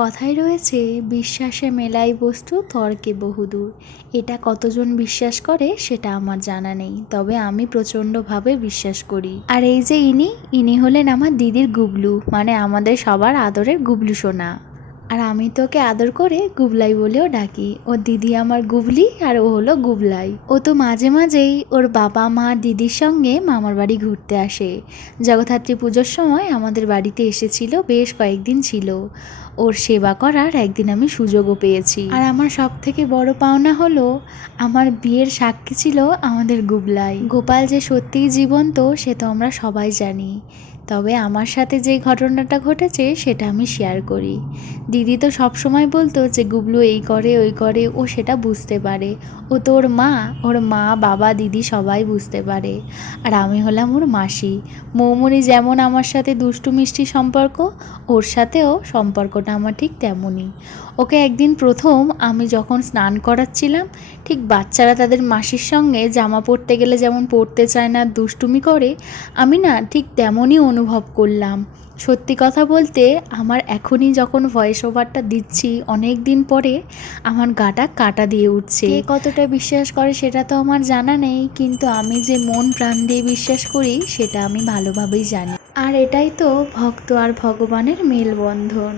কথায় রয়েছে, বিশ্বাসে মেলাই বস্তু তর্কে বহুদূর। এটা কতজন বিশ্বাস করে সেটা আমার জানা নেই, তবে আমি প্রচণ্ডভাবে বিশ্বাস করি। আর এই যে ইনি হলেন আমার দিদির গুবলু, মানে আমাদের সবার আদরের গুবলু সোনা। আর আমি তো ওকে আদর করে গুবলাই বলেও ডাকি। ওর দিদি আমার গুবলি আর ও হলো গুবলাই। ও তো মাঝে মাঝেই ওর বাবা মা দিদির সঙ্গে মামার বাড়ি ঘুরতে আসে। জগদ্ধাত্রী পুজোর সময় আমাদের বাড়িতে এসেছিল, বেশ কয়েকদিন ছিল। ওর সেবা করার একদিন আমি সুযোগও পেয়েছি। আর আমার সব থেকে বড় পাওনা হলো, আমার বিয়ের সাক্ষী ছিল আমাদের গুবলাই। গোপাল যে সত্যিই জীবন্ত সে তো আমরা সবাই জানি, তবে আমার সাথে যে ঘটনাটা ঘটেছে সেটা আমি শেয়ার করি। দিদি তো সব সময় বলতো যে গুবলু এই করে ওই করে, ও সেটা বুঝতে পারে। ও তো ওর মা বাবা দিদি সবাই বুঝতে পারে। আর আমি হলাম ওর মাসি। মৌমনি যেমন আমার সাথে দুষ্টু মিষ্টি সম্পর্ক, ওর সাথেও সম্পর্কটা আমার ঠিক তেমনই। ওকে একদিন প্রথম আমি যখন স্নান করাচ্ছিলাম, ঠিক বাচ্চারা তাদের মাসির সঙ্গে জামা পরতে গেলে যেমন পরতে চায় না, দুষ্টুমি করে, আমি না ঠিক তেমনই অনুভব করলাম। সত্যি কথা বলতে, আমার এখনই যখন ভয়েস ওভারটা দিচ্ছি অনেক দিন পরে, আমার গাটা কাঁটা দিয়ে উঠছে। কে কতটা বিশ্বাস করে সেটা তো আমার জানা নেই, কিন্তু আমি যে মন প্রাণ দিয়ে বিশ্বাস করি সেটা আমি ভালোভাবেই জানি। আর এটাই তো ভক্ত আর ভগবানের মেলবন্ধন।